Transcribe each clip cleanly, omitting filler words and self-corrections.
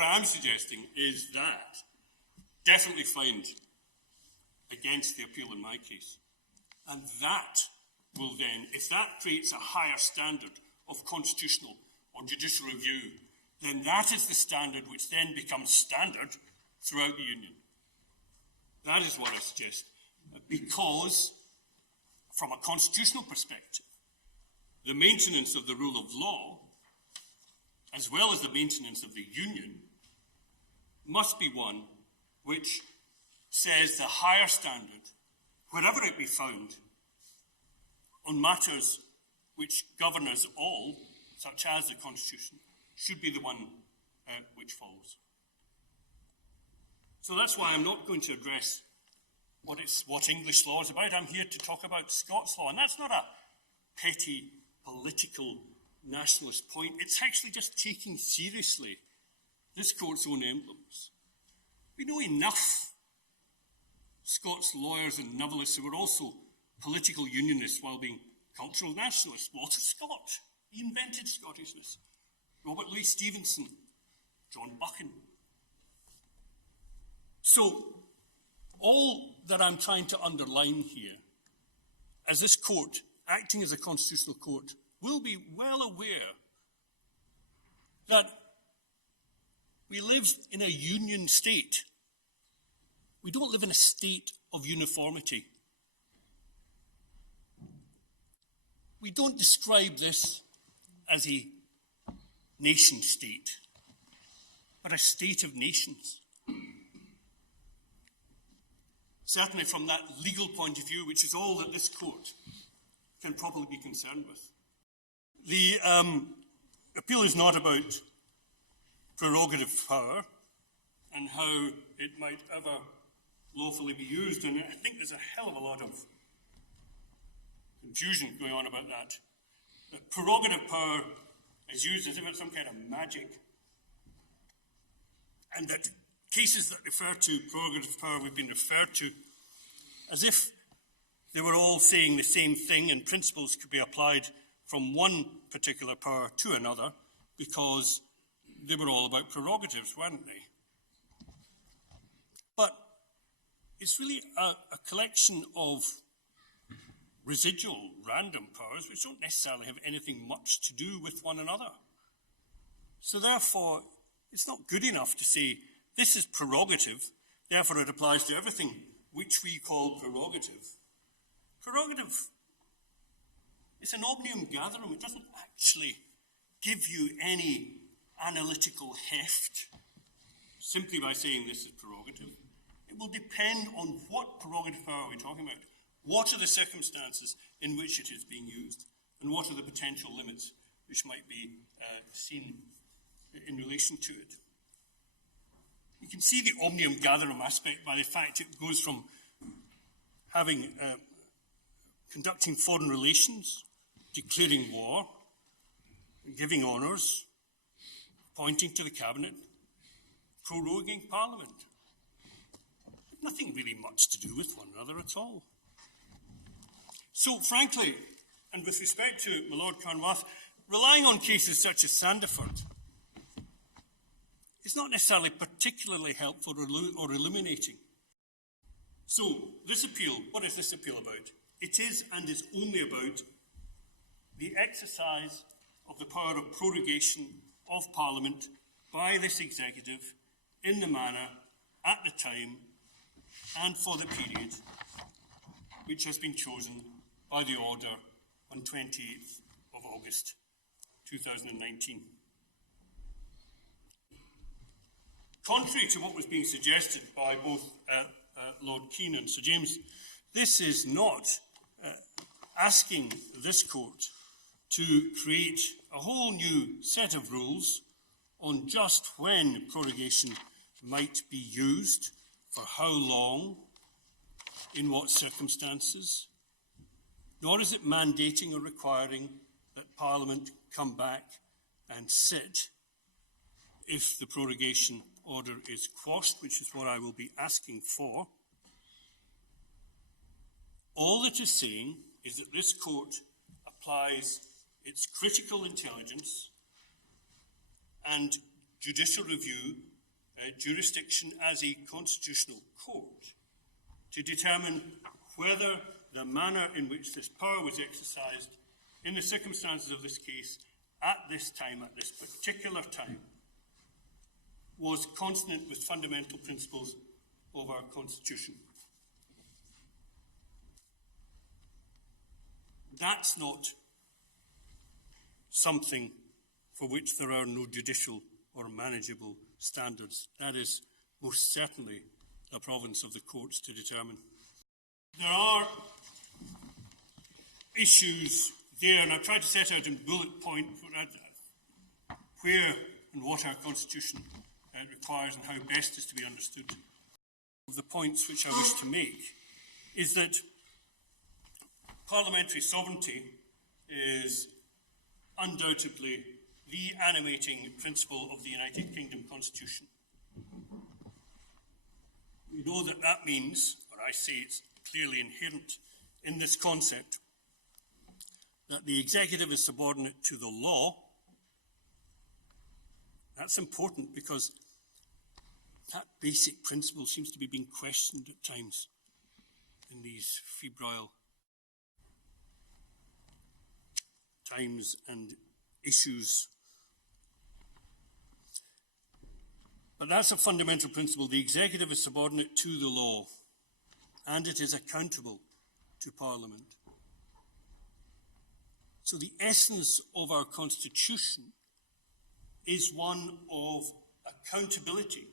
what I'm suggesting is that definitely find against the appeal in my case. And that will then, if that creates a higher standard of constitutional or judicial review, then that is the standard which then becomes standard throughout the Union. That is what I suggest. Because, from a constitutional perspective, the maintenance of the rule of law, as well as the maintenance of the Union, must be one which says the higher standard, wherever it be found, on matters which govern us all, such as the Constitution, should be the one which follows. So that's why I'm not going to address what English law is about. I'm here to talk about Scots law, and that's not a petty political nationalist point. It's actually just taking seriously this court's own emblems. We know enough Scots lawyers and novelists who were also political unionists while being cultural nationalists. Walter Scott, he invented Scottishness. Robert Louis Stevenson, John Buchan. So, all that I'm trying to underline here, as this court, acting as a constitutional court, will be well aware that we live in a union state. We don't live in a state of uniformity. We don't describe this as a nation state, but a state of nations. Certainly from that legal point of view, which is all that this court can probably be concerned with. The appeal is not about prerogative power and how it might ever lawfully be used, and I think there's a hell of a lot of confusion going on about that. Prerogative power is used as if it's some kind of magic, and that cases that refer to prerogative power we've been referred to as if they were all saying the same thing and principles could be applied from one particular power to another because they were all about prerogatives, weren't they? But it's really a collection of residual, random powers which don't necessarily have anything much to do with one another. So therefore, it's not good enough to say, this is prerogative, therefore it applies to everything which we call prerogative. Prerogative is an omnium gatherum. It doesn't actually give you any analytical heft simply by saying this is prerogative. It will depend on what prerogative power we're talking about. What are the circumstances in which it is being used? And what are the potential limits which might be seen in relation to it? You can see the omnium gatherum aspect by the fact it goes from having conducting foreign relations, declaring war, giving honours, appointing to the cabinet, proroguing Parliament. Nothing really much to do with one another at all. So, frankly, and with respect to my Lord Carnwath, relying on cases such as Sandiford is not necessarily particularly helpful or illuminating. So, this appeal, what is this appeal about? It is and is only about the exercise of the power of prorogation of Parliament by this executive in the manner, at the time, and for the period which has been chosen by the order on 28th of August 2019. Contrary to what was being suggested by both Lord Keane and Sir James, this is not asking this court to create a whole new set of rules on just when prorogation might be used, for how long, in what circumstances, nor is it mandating or requiring that Parliament come back and sit if the prorogation order is quashed, which is what I will be asking for. All it is saying is that this court applies its critical intelligence and judicial review jurisdiction as a constitutional court to determine whether the manner in which this power was exercised in the circumstances of this case at this time, at this particular time, was consonant with fundamental principles of our Constitution. That's not something for which there are no judicial or manageable standards. That is most certainly the province of the courts to determine. There are issues there, and I've tried to set out in bullet point where and what our Constitution requires and how best is to be understood. The points which I wish to make is that parliamentary sovereignty is undoubtedly the animating principle of the United Kingdom Constitution. We know that that means, or I say it's clearly inherent in this concept, that the executive is subordinate to the law. That's important because that basic principle seems to be being questioned at times in these febrile times and issues. But that's a fundamental principle. The executive is subordinate to the law, and it is accountable to Parliament. So the essence of our Constitution is one of accountability.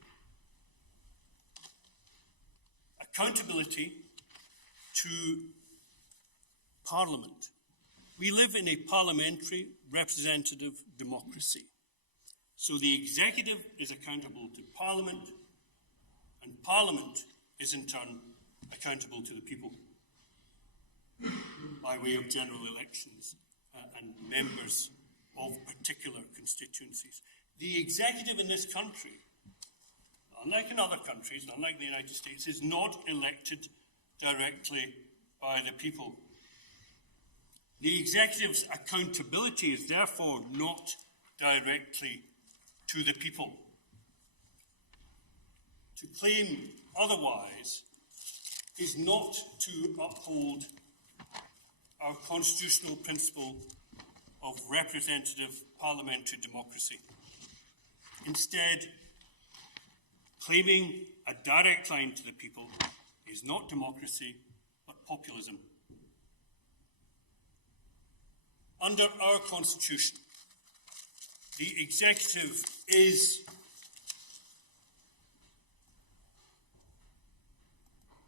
Accountability to Parliament. We live in a parliamentary representative democracy. So the executive is accountable to Parliament, and Parliament is in turn accountable to the people by way of general elections and members of particular constituencies. The executive in this country, unlike in other countries, unlike the United States, is not elected directly by the people. The executive's accountability is therefore not directly to the people. To claim otherwise is not to uphold our constitutional principle of representative parliamentary democracy. Instead, claiming a direct line to the people is not democracy, but populism. Under our Constitution, the executive is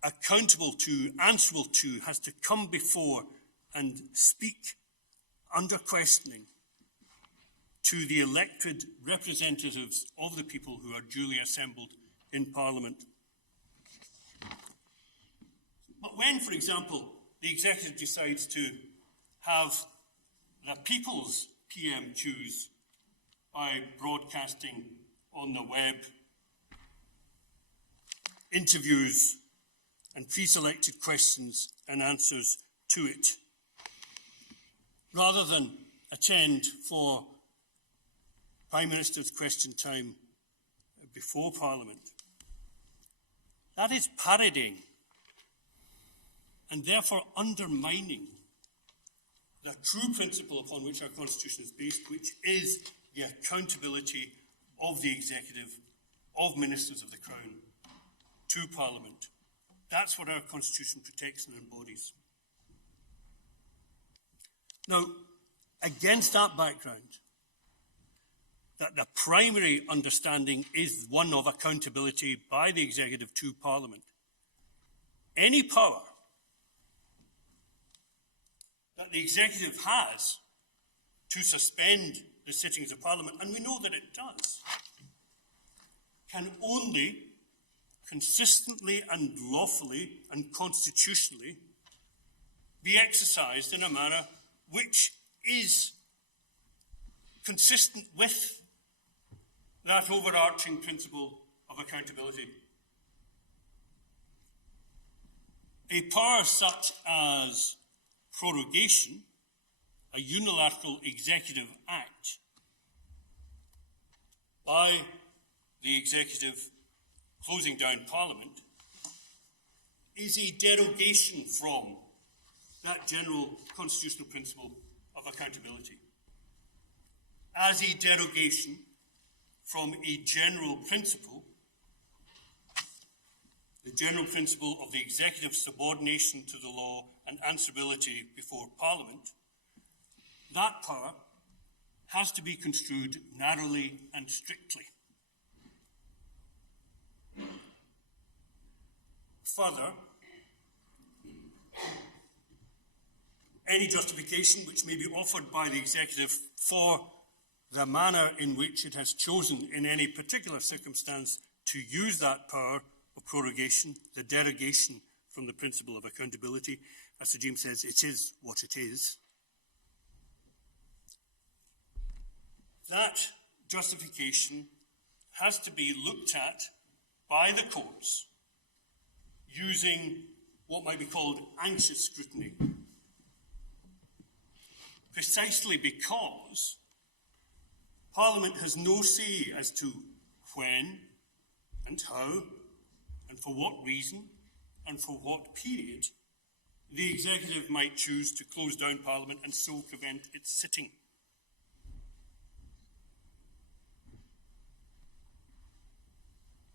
accountable to, answerable to, has to come before and speak under questioning to the elected representatives of the people who are duly assembled in Parliament. But when, for example, the executive decides to have the people's PM choose by broadcasting on the web interviews and pre-selected questions and answers to it, rather than attend for Prime Minister's question time before Parliament, that is parodying and therefore undermining the true principle upon which our Constitution is based, which is the accountability of the executive, of ministers of the Crown, to Parliament. That's what our Constitution protects and embodies. Now, against that background, that the primary understanding is one of accountability by the executive to Parliament, any power that the executive has to suspend the sittings of Parliament, and we know that it does, can only consistently and lawfully and constitutionally be exercised in a manner which is consistent with that overarching principle of accountability. A power such as prorogation, a unilateral executive act by the executive closing down Parliament is a derogation from that general constitutional principle of accountability, as a derogation from a general principle, the general principle of the executive's subordination to the law and answerability before Parliament. That power has to be construed narrowly and strictly. Further, any justification which may be offered by the executive for the manner in which it has chosen in any particular circumstance to use that power of prorogation, the derogation from the principle of accountability, as Sir James says, it is what it is. That justification has to be looked at by the courts using what might be called anxious scrutiny, precisely because Parliament has no say as to when and how and for what reason and for what period the executive might choose to close down Parliament and so prevent its sitting.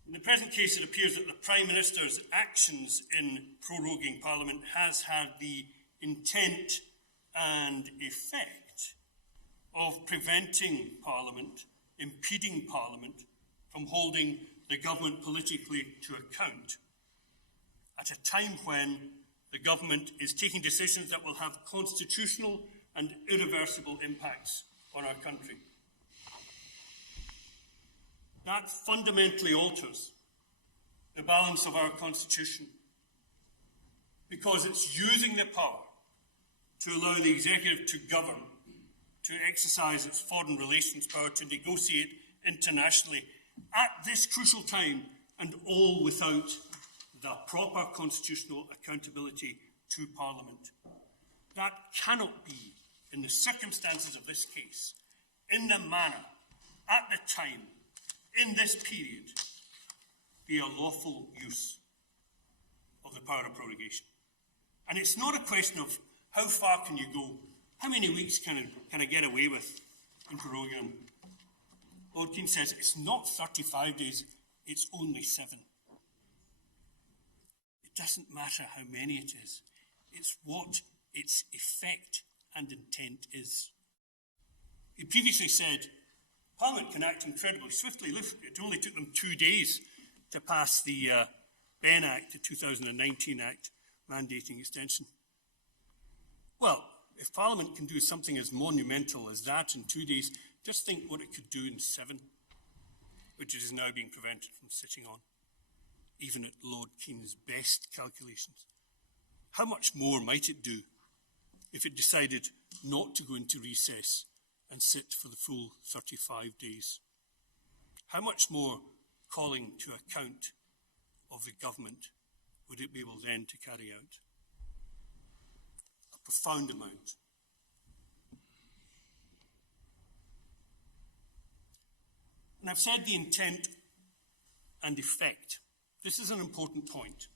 In the present case, it appears that the Prime Minister's actions in proroguing Parliament has had the intent and effect of preventing Parliament, impeding Parliament from holding the government politically to account at a time when the government is taking decisions that will have constitutional and irreversible impacts on our country. That fundamentally alters the balance of our Constitution because it's using the power to allow the executive to govern, to exercise its foreign relations power, to negotiate internationally at this crucial time, and all without the proper constitutional accountability to Parliament. That cannot be, in the circumstances of this case, in the manner, at the time, in this period, be a lawful use of the power of prorogation. And it's not a question of how far can you go, how many weeks can I get away with in proroguing them. Lord Keane says it's not 35 days, it's only 7. It doesn't matter how many it is, it's what its effect and intent is. He previously said Parliament can act incredibly swiftly. It only took them 2 days to pass the Ben Act, the 2019 Act, mandating extension. Well, if Parliament can do something as monumental as that in 2 days, just think what it could do in 7, which it is now being prevented from sitting on, even at Lord Keane's best calculations. How much more might it do if it decided not to go into recess and sit for the full 35 days? How much more calling to account of the government would it be able then to carry out? A profound amount. And I've said the intent and effect. This is an important point,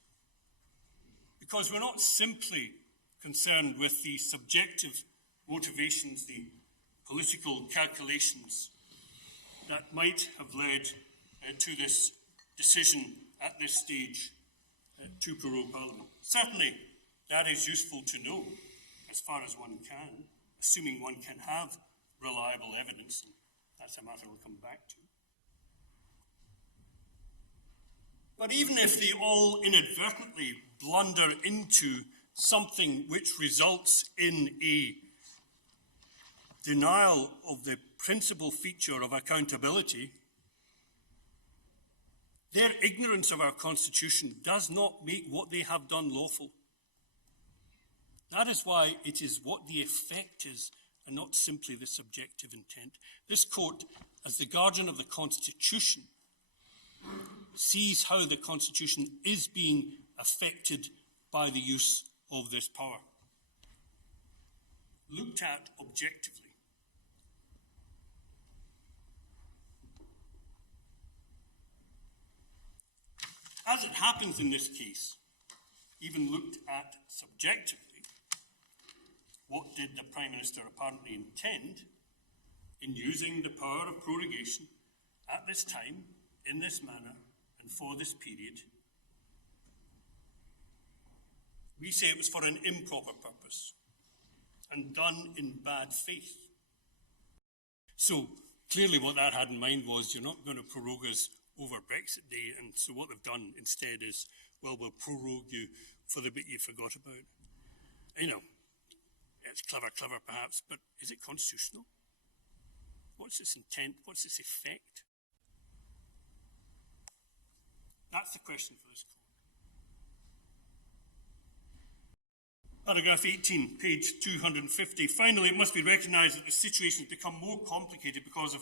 because we're not simply concerned with the subjective motivations, the political calculations that might have led to this decision at this stage to prorogue Parliament. Certainly, that is useful to know as far as one can, assuming one can have reliable evidence, and that's a matter we'll come back to. But even if they all inadvertently blunder into something which results in a denial of the principal feature of accountability, their ignorance of our Constitution does not make what they have done lawful. That is why it is what the effect is and not simply the subjective intent. This court, as the guardian of the Constitution, sees how the Constitution is being affected by the use of this power, looked at objectively. as it happens in this case, even looked at subjectively, what did the Prime Minister apparently intend in using the power of prorogation at this time, in this manner, and for this period? We say it was for an improper purpose and done in bad faith. So clearly what that had in mind was, you're not going to prorogue us over Brexit Day, and so what they've done instead is, well, we'll prorogue you for the bit you forgot about. You know, it's clever perhaps, but is it constitutional? What's its intent? What's its effect? That's the question for this court. Paragraph 18, page 250. Finally, it must be recognised that the situation has become more complicated because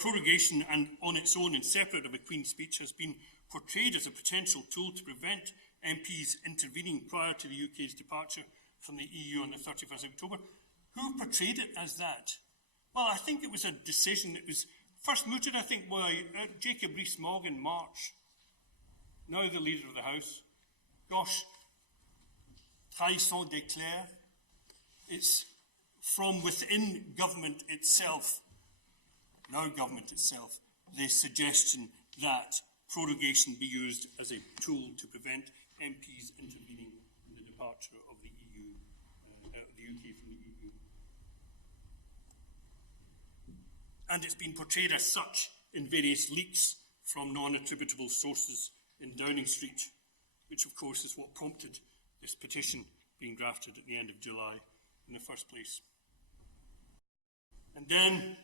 prorogation and on its own and separate of a Queen's speech has been portrayed as a potential tool to prevent MPs intervening prior to the UK's departure from the EU on the 31st of October. Who portrayed it as that? Well, I think it was a decision that was first mooted, I think, by Jacob Rees-Mogg in March, now the Leader of the House. Gosh, trahison d'éclair. It's from within government itself, now government itself, the suggestion that prorogation be used as a tool to prevent MPs intervening in the departure of the EU, the UK from the EU. And it's been portrayed as such in various leaks from non-attributable sources in Downing Street, which of course is what prompted this petition being drafted at the end of July in the first place. And then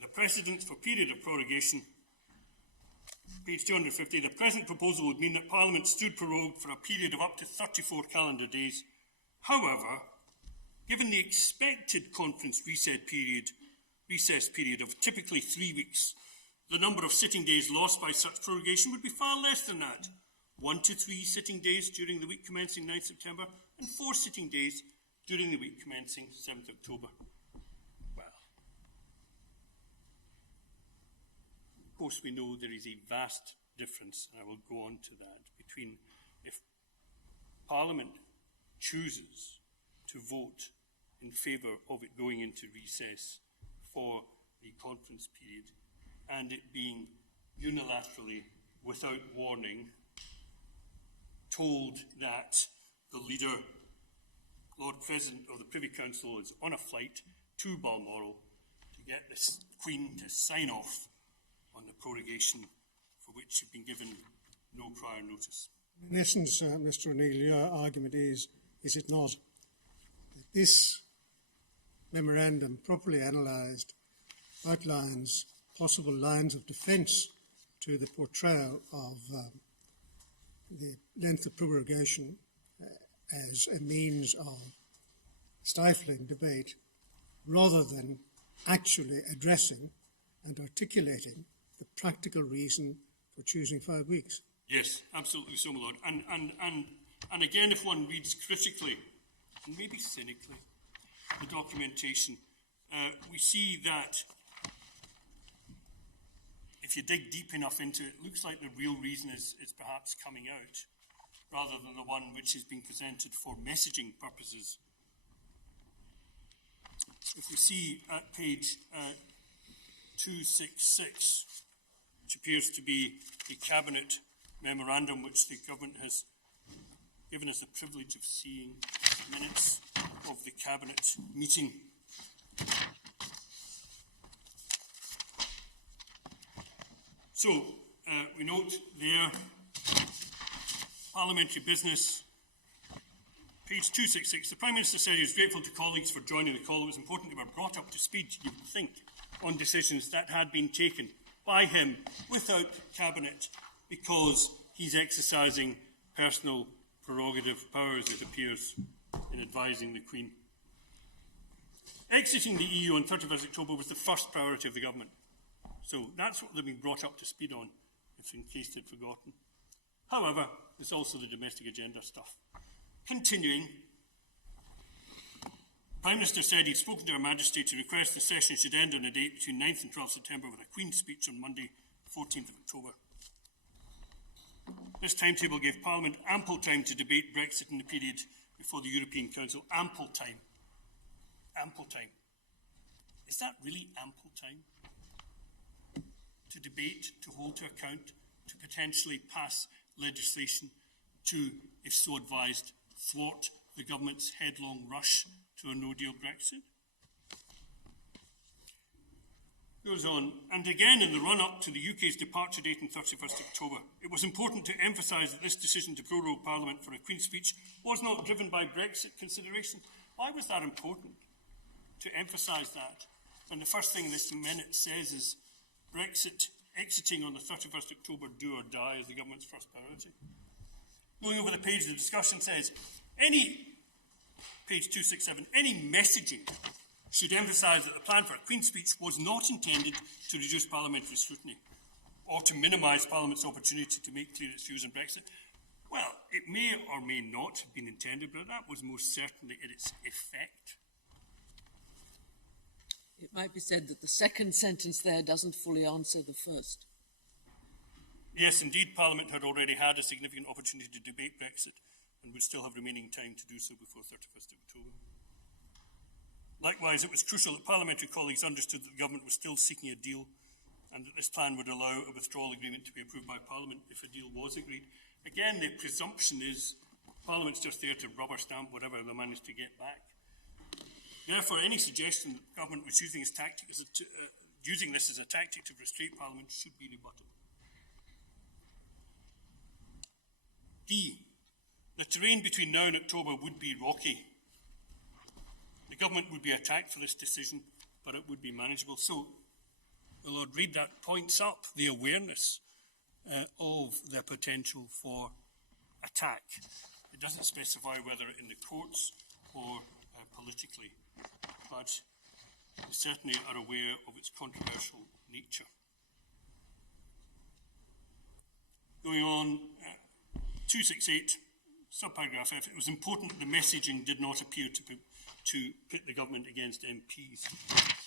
the precedent for period of prorogation, page 250, the present proposal would mean that Parliament stood prorogued for a period of up to 34 calendar days. However, given the expected conference recess period of typically 3 weeks, the number of sitting days lost by such prorogation would be far less than that. 1 to 3 sitting days during the week commencing 9th September and 4 sitting days during the week commencing 7th October. Well, of course we know there is a vast difference, and I will go on to that, between if Parliament chooses to vote in favour of it going into recess for the conference period and it being unilaterally, without warning, told that the leader, Lord President of the Privy Council, is on a flight to Balmoral to get the Queen to sign off on the prorogation for which she'd been given no prior notice. In essence, Mr. O'Neill, your argument is it not, that this memorandum, properly analysed, outlines possible lines of defence to the portrayal of the length of prorogation as a means of stifling debate, rather than actually addressing and articulating the practical reason for choosing 5 weeks. Yes, absolutely so, my Lord. And again, if one reads critically, and maybe cynically, the documentation, we see that if you dig deep enough into it, it looks like the real reason is perhaps coming out, rather than the one which is being presented for messaging purposes. If we see at page 266, which appears to be the Cabinet memorandum which the Government has given us the privilege of seeing, minutes of the Cabinet meeting. So, we note there, parliamentary business, page 266, the Prime Minister said he was grateful to colleagues for joining the call. It was important they were brought up to speed, you would think, on decisions that had been taken by him without Cabinet, because he's exercising personal prerogative powers, it appears, in advising the Queen. Exiting the EU on 31st October was the first priority of the Government. So that's what they've been brought up to speed on, if in case they'd forgotten. However, there's also the domestic agenda stuff. Continuing, the Prime Minister said he'd spoken to Her Majesty to request the session should end on a date between 9th and 12th September with a Queen's speech on Monday, 14th of October. This timetable gave Parliament ample time to debate Brexit in the period before the European Council. Ample time. Ample time. Is that really ample time? To debate, to hold to account, to potentially pass legislation, to, if so advised, thwart the government's headlong rush to a no-deal Brexit? Goes on, and again in the run-up to the UK's departure date on 31st October, it was important to emphasise that this decision to prorogue Parliament for a Queen's speech was not driven by Brexit considerations. Why was that important, to emphasise that? And the first thing this minute says is Brexit exiting on the 31st October, do or die, is the government's first priority. Going over the page, the discussion says, page 267, any messaging should emphasise that the plan for a Queen's speech was not intended to reduce parliamentary scrutiny or to minimise Parliament's opportunity to make clear its views on Brexit. Well, it may or may not have been intended, but that was most certainly in its effect. It might be said that the second sentence there doesn't fully answer the first. Yes, indeed, Parliament had already had a significant opportunity to debate Brexit and would still have remaining time to do so before 31st October. Likewise, it was crucial that parliamentary colleagues understood that the government was still seeking a deal and that this plan would allow a withdrawal agreement to be approved by Parliament if a deal was agreed. Again, the presumption is Parliament's just there to rubber stamp whatever they managed to get back. Therefore, any suggestion that the government was using this as a tactic to frustrate Parliament should be rebutted. D. The terrain between now and October would be rocky. The government would be attacked for this decision, but it would be manageable. So, the Lord Reid, that points up the awareness of the potential for attack. It doesn't specify whether in the courts or politically, but we certainly are aware of its controversial nature. Going on, 268, subparagraph F, it was important that the messaging did not appear to pit the government against MPs.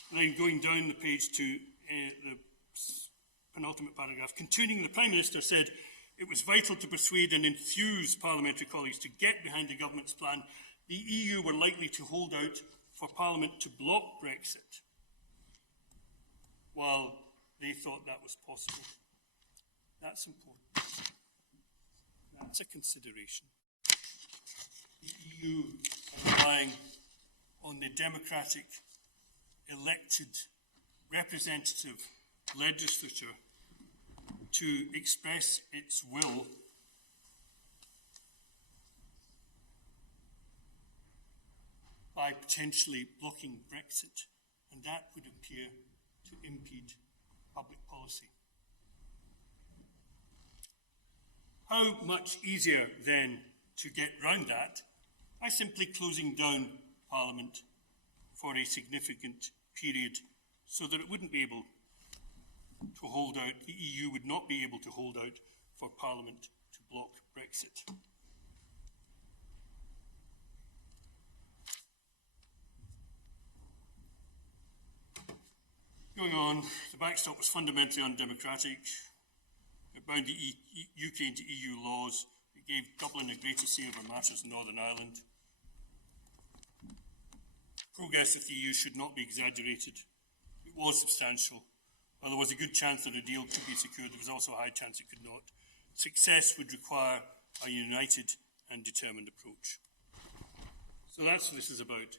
And then going down the page to the penultimate paragraph, continuing, the Prime Minister said it was vital to persuade and enthuse parliamentary colleagues to get behind the government's plan. The EU were likely to hold out for Parliament to block Brexit while they thought that was possible. That's important. That's a consideration. The EU are relying on the democratic elected representative legislature to express its will by potentially blocking Brexit, and that would appear to impede public policy. How much easier then to get round that by simply closing down Parliament for a significant period so that it wouldn't be able to hold out, the EU would not be able to hold out for Parliament to block Brexit. Going on, the backstop was fundamentally undemocratic. It bound the UK into EU laws. It gave Dublin a greater say over matters in Northern Ireland. Progress of the EU should not be exaggerated. It was substantial. While there was a good chance that a deal could be secured, there was also a high chance it could not. Success would require a united and determined approach. So that's what this is about.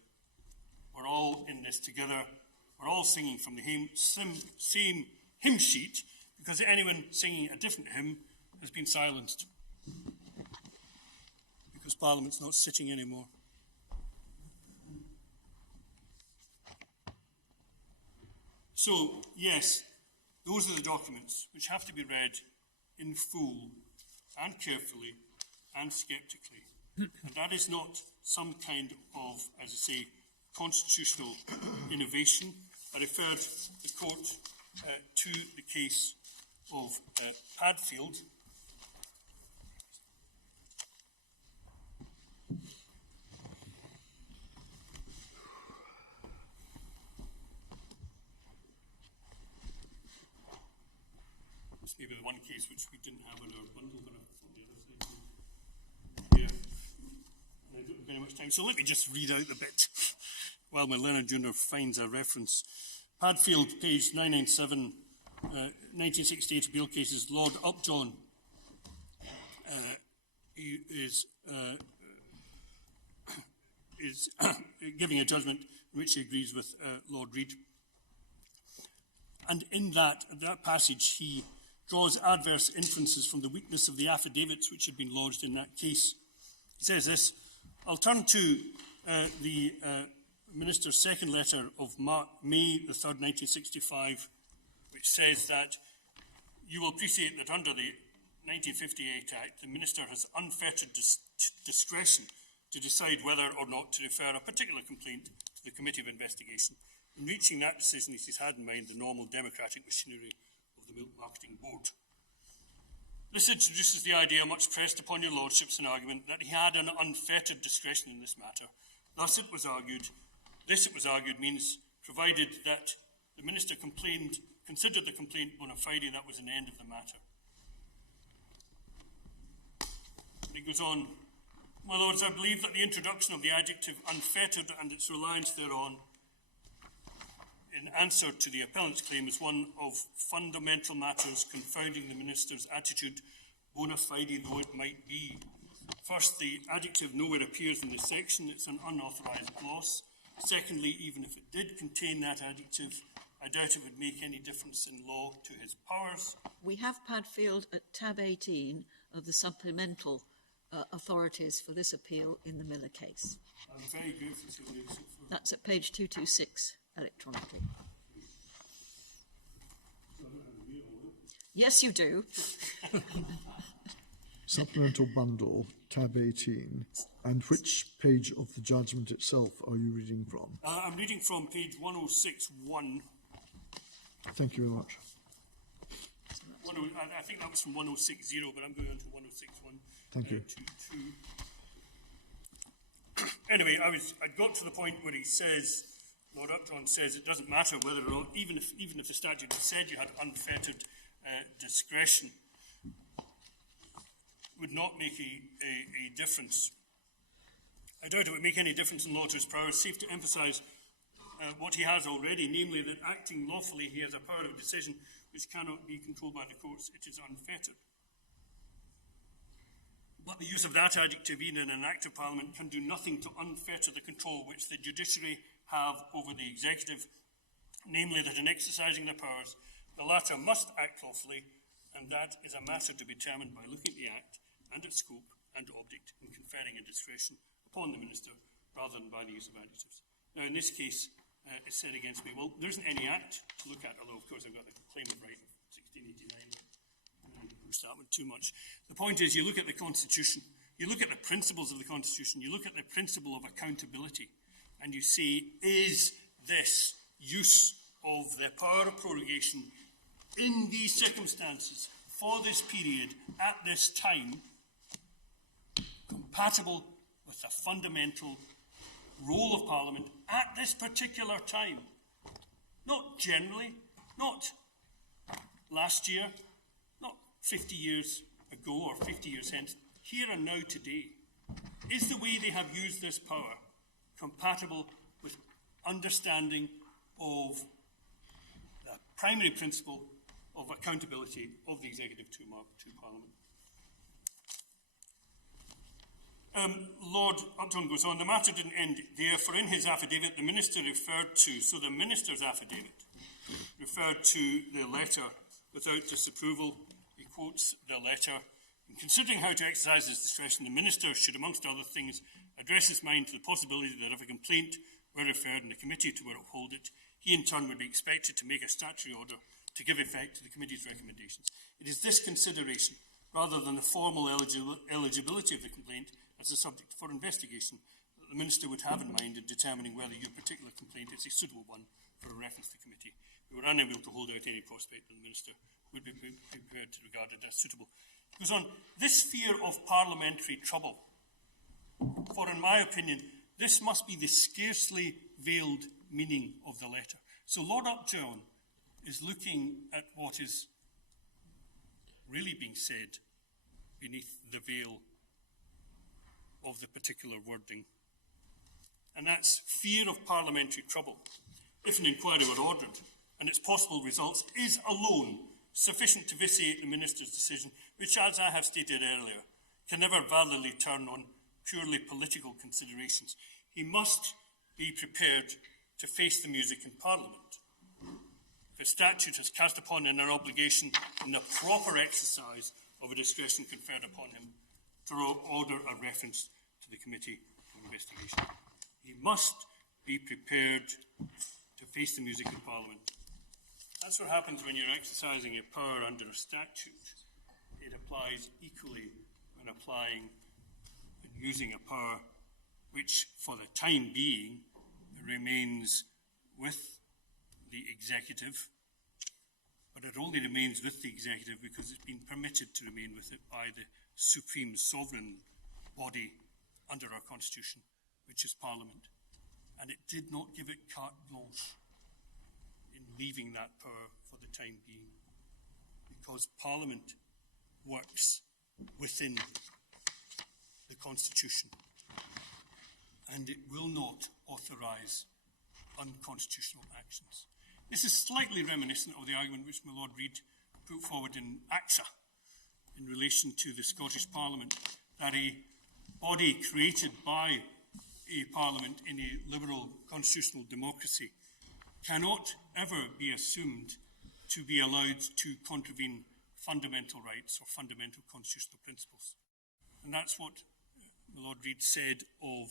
We're all in this together. We're all singing from the same hymn sheet, because anyone singing a different hymn has been silenced. Because Parliament's not sitting anymore. So, yes, those are the documents which have to be read in full and carefully and sceptically. And that is not some kind of, as I say, constitutional innovation. I referred the court to the case of Padfield. It's maybe the one case which we didn't have in our bundle, but So let me just read out the bit while my learned junior finds a reference. Padfield, page 997, 1968 appeal cases. Lord Upjohn is giving a judgment in which he agrees with Lord Reid. And in that passage, he draws adverse inferences from the weakness of the affidavits which had been lodged in that case. He says this: I'll turn to the Minister's second letter of May the 3rd, 1965, which says that you will appreciate that under the 1958 Act, the Minister has unfettered discretion to decide whether or not to refer a particular complaint to the Committee of Investigation. In reaching that decision, he's had in mind the normal democratic machinery of the Milk Marketing Board. This introduces the idea much pressed upon your lordships in argument that he had an unfettered discretion in this matter. Thus it was argued means, provided that the Minister considered the complaint bona fide, that was an end of the matter. And he goes on, my lords, I believe that the introduction of the adjective unfettered and its reliance thereon in answer to the appellant's claim is one of fundamental matters confounding the Minister's attitude, bona fide though it might be. First, the adjective nowhere appears in this section. It's an unauthorised gloss. Secondly, even if it did contain that adjective, I doubt it would make any difference in law to his powers. We have Padfield at tab 18 of the supplemental authorities for this appeal in the Miller case. I'm very grateful to you. That's at page 226 electronically. Yes, you do. Supplemental bundle, tab 18. And which page of the judgment itself are you reading from? I'm reading from page 1061. Thank you very much. I think that was from 1060, but I'm going on to 1061. Thank you. Anyway, I got to the point where he says, Lord Upjohn says, it doesn't matter whether or not, even if the statute had said you had unfettered discretion, would not make a difference. I doubt it would make any difference in law to his powers. It's safe to emphasise what he has already, namely that acting lawfully, he has a power of decision which cannot be controlled by the courts. It is unfettered. But the use of that adjective, even in an act of Parliament, can do nothing to unfetter the control which the judiciary have over the executive, namely that in exercising their powers, the latter must act lawfully, and that is a matter to be determined by looking at the Act and its scope and object in conferring a discretion upon the Minister rather than by the use of adjectives. Now, in this case, it's said against me, well, there isn't any Act to look at, although, of course, I've got the claim of right of 1689. I won't push that one too much. The point is, you look at the Constitution, you look at the principles of the Constitution, you look at the principle of accountability, and you say, is this use of the power of prorogation in these circumstances, for this period, at this time, compatible with the fundamental role of Parliament at this particular time? Not generally, not last year, not 50 years ago or 50 years hence, here and now today. Is the way they have used this power compatible with understanding of the primary principle of accountability of the executive to Parliament? Lord Upjohn goes on, the matter didn't end there, for in his affidavit the Minister referred to, so the Minister's affidavit referred to the letter without disapproval. He quotes the letter, in considering how to exercise his discretion, the Minister should, amongst other things, address his mind to the possibility that if a complaint were referred and the committee to uphold it, he in turn would be expected to make a statutory order to give effect to the committee's recommendations. It is this consideration, rather than the formal eligibility of the complaint as a subject for investigation, that the Minister would have in mind in determining whether your particular complaint is a suitable one for a reference to the committee. We were unable to hold out any prospect that the Minister would be prepared to regard it as suitable. He goes on, this fear of parliamentary trouble, for in my opinion, this must be the scarcely veiled meaning of the letter. So Lord Upjohn is looking at what is really being said beneath the veil of the particular wording and that's fear of parliamentary trouble. If an inquiry were ordered, and its possible results is alone sufficient to vitiate the Minister's decision, which, as I have stated earlier, can never validly turn on purely political considerations, he must be prepared to face the music in Parliament. If a statute has cast upon him an obligation in the proper exercise of a discretion conferred upon him to order a reference to the Committee of Investigation, he must be prepared to face the music in Parliament. That's what happens when you're exercising a power under a statute. It applies equally when applying and using a power which, for the time being, remains with the executive, but it only remains with the executive because it's been permitted to remain with it by the supreme sovereign body under our constitution, which is Parliament. And it did not give it carte blanche in leaving that power for the time being, because Parliament works within the constitution, and it will not authorise unconstitutional actions. This is slightly reminiscent of the argument which my Lord Reid put forward in AXA in relation to the Scottish Parliament, that a body created by a Parliament in a liberal constitutional democracy cannot ever be assumed to be allowed to contravene fundamental rights or fundamental constitutional principles. And that's what my Lord Reid said of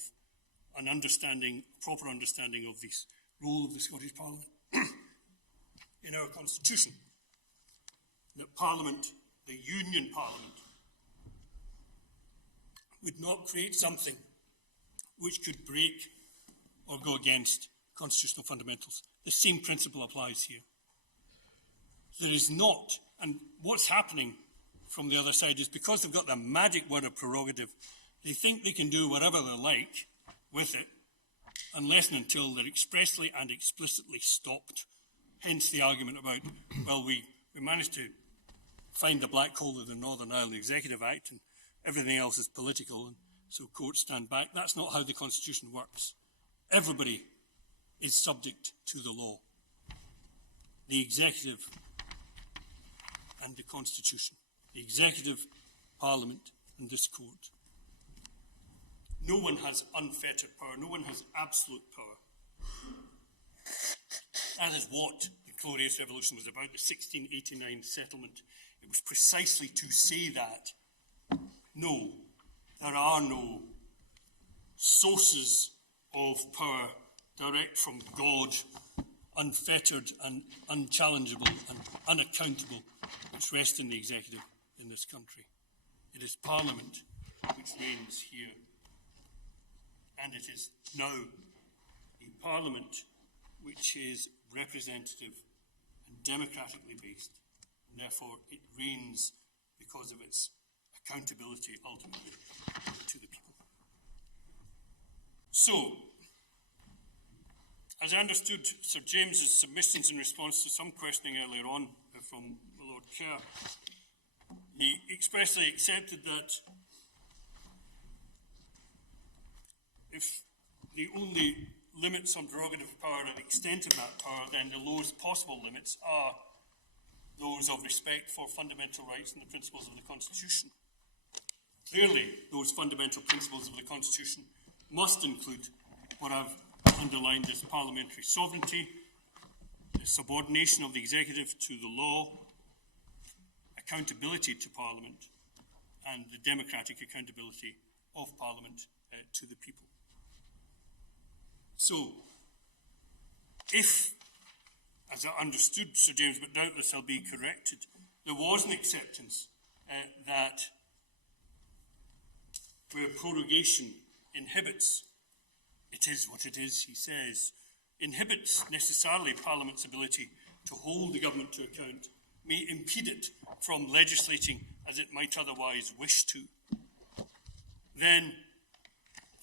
an understanding, proper understanding of this role of the Scottish Parliament in our constitution. That Parliament, the Union Parliament, would not create something which could break or go against constitutional fundamentals. The same principle applies here. There is not, and what's happening from the other side is because they've got the magic word of prerogative, they think they can do whatever they like with it, unless and until they're expressly and explicitly stopped. Hence the argument about, well, we managed to find the black hole of the Northern Ireland Executive Act and everything else is political, and so courts stand back. That's not how the Constitution works. Everybody is subject to the law. The executive and the Constitution. The executive, Parliament, and this court. No one has unfettered power. No one has absolute power. That is what the Glorious Revolution was about, the 1689 settlement. It was precisely to say that, no, there are no sources of power direct from God, unfettered and unchallengeable and unaccountable, which rest in the executive in this country. It is Parliament which reigns here. And it is now a Parliament which is representative and democratically based, and therefore it reigns because of its accountability ultimately to the people. So, as I understood Sir James's submissions in response to some questioning earlier on from Lord Kerr, he expressly accepted that if the only limits on prerogative power and the extent of that power, then the lowest possible limits are those of respect for fundamental rights and the principles of the Constitution. Clearly, those fundamental principles of the Constitution must include what I've underlined as parliamentary sovereignty, the subordination of the executive to the law, accountability to Parliament, and the democratic accountability of Parliament to the people. So, if, as I understood Sir James, but doubtless I'll be corrected, there was an acceptance that where prorogation inhibits, it is what it is, he says, inhibits necessarily Parliament's ability to hold the government to account, may impede it from legislating as it might otherwise wish to, then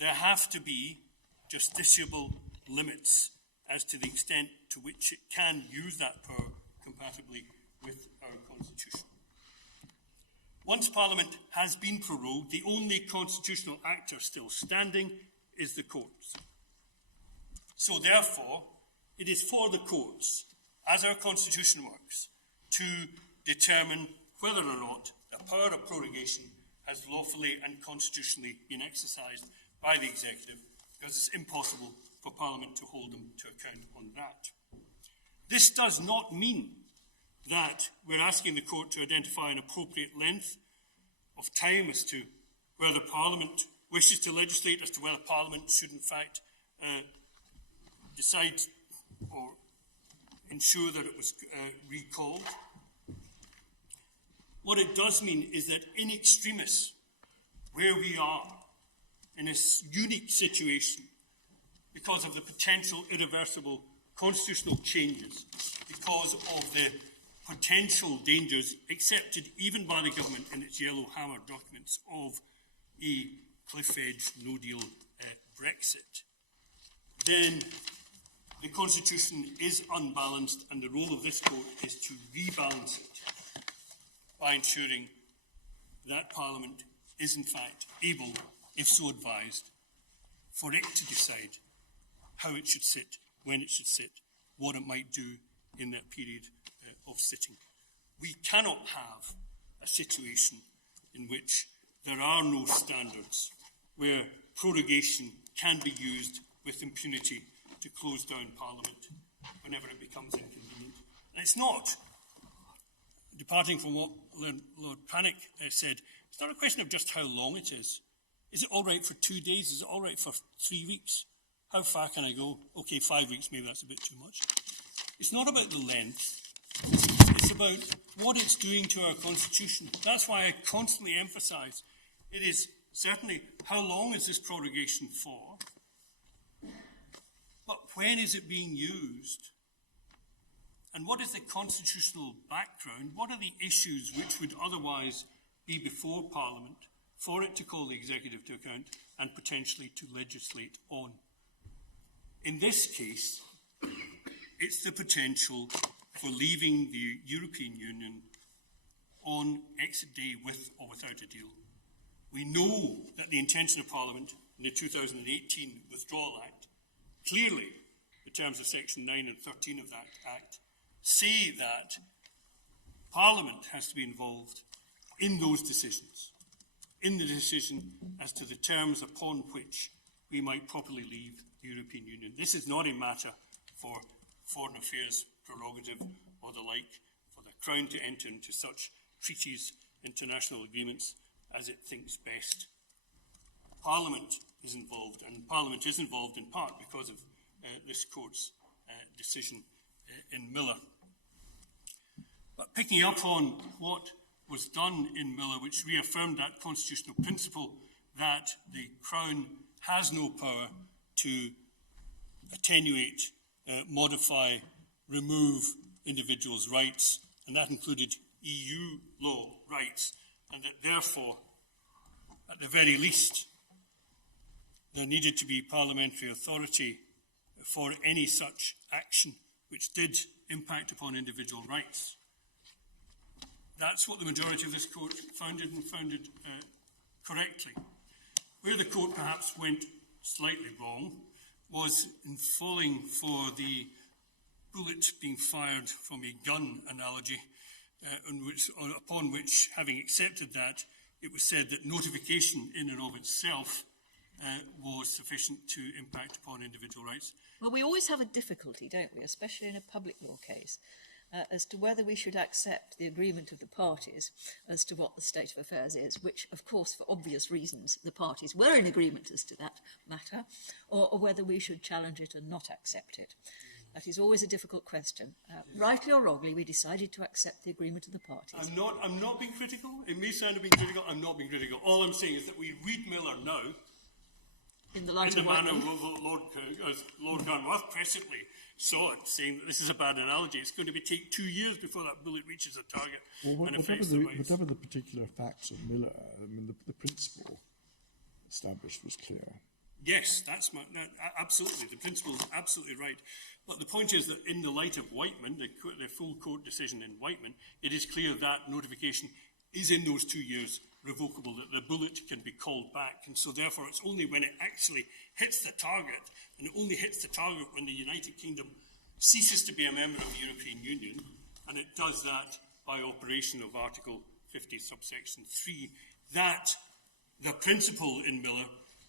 there have to be justiciable limits as to the extent to which it can use that power compatibly with our Constitution. Once Parliament has been prorogued, the only constitutional actor still standing is the courts. So therefore, it is for the courts, as our Constitution works, to determine whether or not the power of prorogation has lawfully and constitutionally been exercised by the executive, because it's impossible for Parliament to hold them to account on that. This does not mean that we're asking the court to identify an appropriate length of time as to whether Parliament wishes to legislate, as to whether Parliament should in fact decide or ensure that it was recalled. What it does mean is that in extremis, where we are in a unique situation because of the potential irreversible constitutional changes, because of the potential dangers accepted even by the government in its yellow hammer documents of a cliff edge no deal Brexit, then the Constitution is unbalanced, and the role of this court is to rebalance it by ensuring that Parliament is in fact able, if so advised, for it to decide how it should sit, when it should sit, what it might do in that period of sitting. We cannot have a situation in which there are no standards, where prorogation can be used with impunity to close down Parliament whenever it becomes inconvenient. And it's not, departing from what Lord Pannick said, it's not a question of just how long it is. Is it all right for 2 days? Is it all right for 3 weeks? How far can I go? Okay, 5 weeks, maybe that's a bit too much. It's not about the length. It's about what it's doing to our Constitution. That's why I constantly emphasise it is certainly how long is this prorogation for, but when is it being used? And what is the constitutional background? What are the issues which would otherwise be before Parliament for it to call the executive to account and potentially to legislate on? In this case, it's the potential for leaving the European Union on exit day with or without a deal. We know that the intention of Parliament in the 2018 Withdrawal Act, clearly the terms of Section 9 and 13 of that Act, say that Parliament has to be involved in those decisions, in the decision as to the terms upon which we might properly leave the European Union. This is not a matter for Foreign Affairs prerogative or the like, for the Crown to enter into such treaties, international agreements, as it thinks best. Parliament is involved, and Parliament is involved in part because of this court's decision in Miller. But picking up on what was done in Miller, which reaffirmed that constitutional principle that the Crown has no power to attenuate, modify, remove individuals' rights, and that included EU law rights, and that therefore, at the very least, there needed to be parliamentary authority for any such action which did impact upon individual rights. That's what the majority of this court founded correctly. Where the court perhaps went slightly wrong was in falling for the bullet being fired from a gun analogy, upon which, having accepted that, it was said that notification in and of itself was sufficient to impact upon individual rights. Well, we always have a difficulty, don't we, especially in a public law case, as to whether we should accept the agreement of the parties as to what the state of affairs is, which, of course, for obvious reasons, the parties were in agreement as to that matter, or whether we should challenge it and not accept it. That is always a difficult question. Rightly or wrongly, we decided to accept the agreement of the parties. I'm not being critical. It may sound of being critical. I'm not being critical. All I'm saying is that we read Miller now in the light in of the manner what Lord Carnwath presently saw it, saying that this is a bad analogy. It's going to take 2 years before that bullet reaches a target and affects the rights. Whatever the particular facts of Miller, I mean, the principle established was clear. Yes, absolutely. The principle is absolutely right. But the point is that in the light of Whiteman, the full court decision in Whiteman, it is clear that notification is in those 2 years irrevocable, that the bullet can be called back, and so therefore it's only when it actually hits the target, and it only hits the target when the United Kingdom ceases to be a member of the European Union, and it does that by operation of Article 50, subsection 3, that the principle in Miller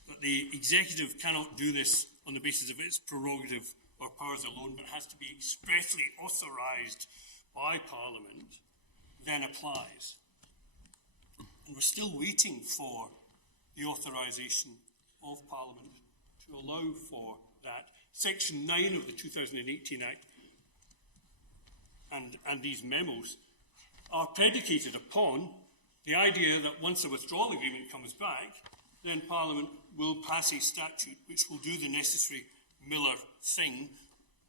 that the executive cannot do this on the basis of its prerogative or powers alone, but has to be expressly authorised by Parliament, then applies. And we're still waiting for the authorisation of Parliament to allow for that. Section 9 of the 2018 Act and these memos are predicated upon the idea that once a withdrawal agreement comes back, then Parliament will pass a statute which will do the necessary Miller thing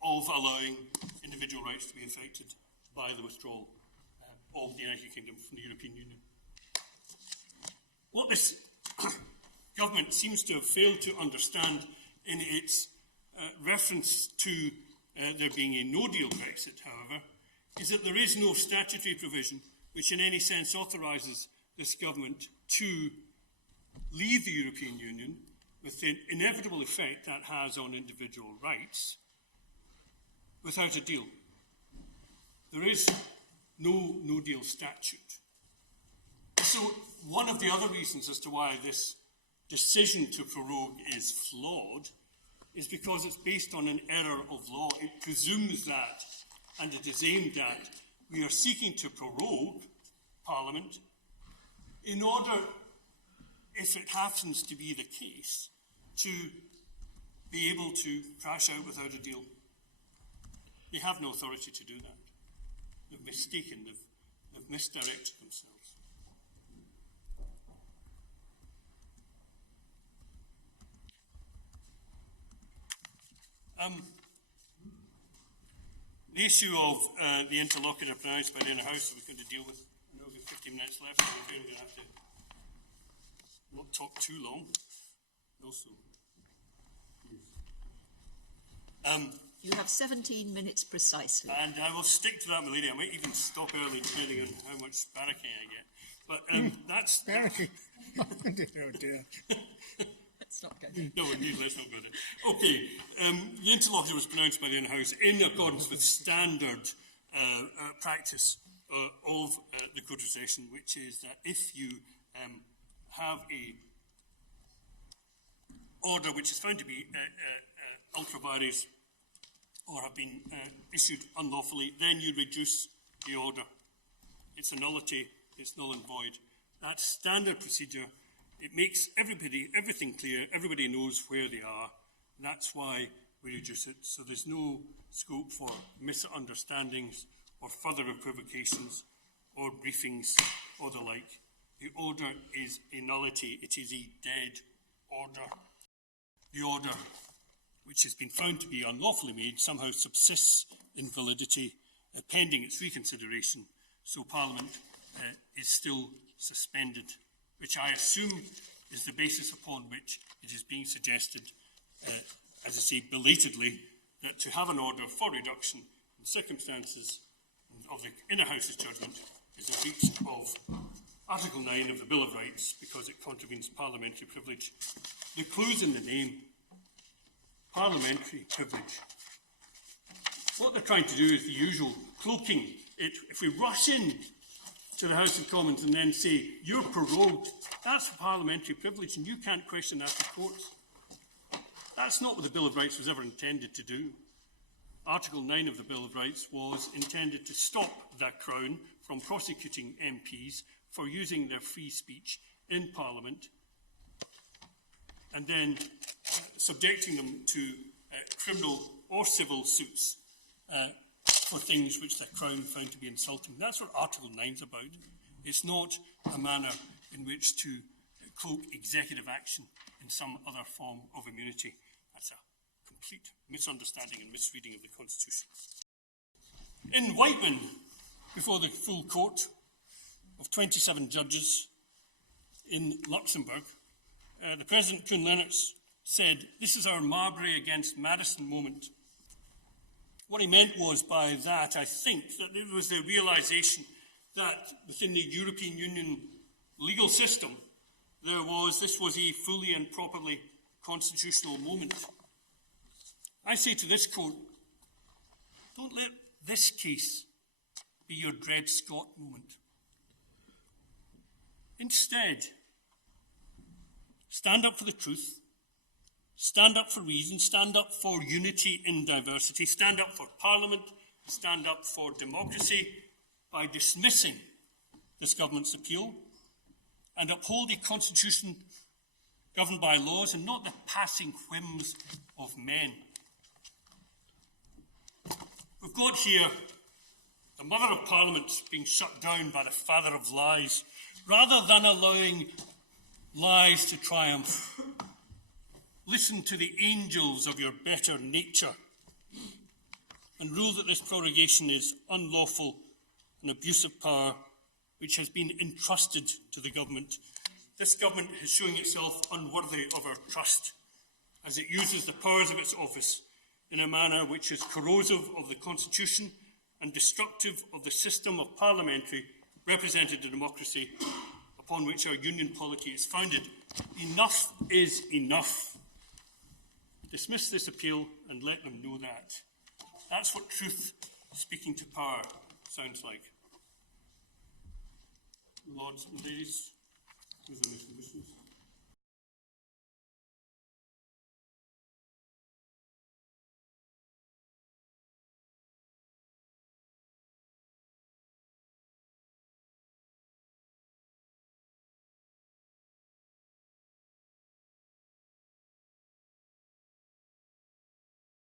of allowing individual rights to be affected by the withdrawal of the United Kingdom from the European Union. What this government seems to have failed to understand in its reference to there being a no-deal Brexit, however, is that there is no statutory provision which in any sense authorises this government to leave the European Union with the inevitable effect that has on individual rights without a deal. There is no no-deal statute. So one of the other reasons as to why this decision to prorogue is flawed is because it's based on an error of law. It presumes that, and it is aimed at, we are seeking to prorogue Parliament in order, if it happens to be the case, to be able to crash out without a deal. They have no authority to do that. They've mistaken, they've misdirected themselves. The issue of the interlocutor pronounced by the inner house that we're going to deal with. I know we've got 15 minutes left, so we're going to have to not talk too long. Also, you have 17 minutes precisely. And I will stick to that, my lady. I might even stop early depending on how much barracking I get. But that's... Barracking? Oh dear. Let's not go there. No, indeed, let's not go there. Okay, the interlocutor was pronounced by the inner house in accordance with standard practice of the court of session, which is that if you have a order which is found to be ultra vires or have been issued unlawfully, then you reduce the order. It's a nullity, it's null and void. That's standard procedure. It makes everything clear, everybody knows where they are, and that's why we reduce it. So there's no scope for misunderstandings or further equivocations or briefings or the like. The order is a nullity, it is a dead order. The order, which has been found to be unlawfully made, somehow subsists in validity pending its reconsideration, so Parliament is still suspended, which I assume is the basis upon which it is being suggested, as I say, belatedly, that to have an order for reduction in circumstances of the inner house's judgment is a breach of Article 9 of the Bill of Rights because it contravenes parliamentary privilege. The clue's in the name. Parliamentary privilege. What they're trying to do is the usual cloaking it. If we rush in to the House of Commons and then say, you're prorogued, that's parliamentary privilege and you can't question that in courts. That's not what the Bill of Rights was ever intended to do. Article 9 of the Bill of Rights was intended to stop the Crown from prosecuting MPs for using their free speech in Parliament and then subjecting them to criminal or civil suits for things which the Crown found to be insulting. That's what Article 9 is about. It's not a manner in which to cloak executive action in some other form of immunity. That's a complete misunderstanding and misreading of the Constitution. In Whiteman, before the full court of 27 judges in Luxembourg, the President, Koen Lennertz, said, "This is our Marbury against Madison moment." What he meant was by that, I think, that it was the realisation that within the European Union legal system, this was a fully and properly constitutional moment. I say to this court, don't let this case be your Dred Scott moment. Instead, stand up for the truth, stand up for reason, stand up for unity in diversity, stand up for Parliament, stand up for democracy by dismissing this government's appeal, and uphold a constitution governed by laws and not the passing whims of men. We've got here the Mother of Parliament being shut down by the father of lies, rather than allowing lies to triumph. Listen to the angels of your better nature and rule that this prorogation is unlawful and abuse of power which has been entrusted to the government. This government is showing itself unworthy of our trust as it uses the powers of its office in a manner which is corrosive of the Constitution and destructive of the system of parliamentary representative democracy upon which our union polity is founded. Enough is enough. Dismiss this appeal and let them know that. That's what truth speaking to power sounds like. Lords and ladies, with the commissioners.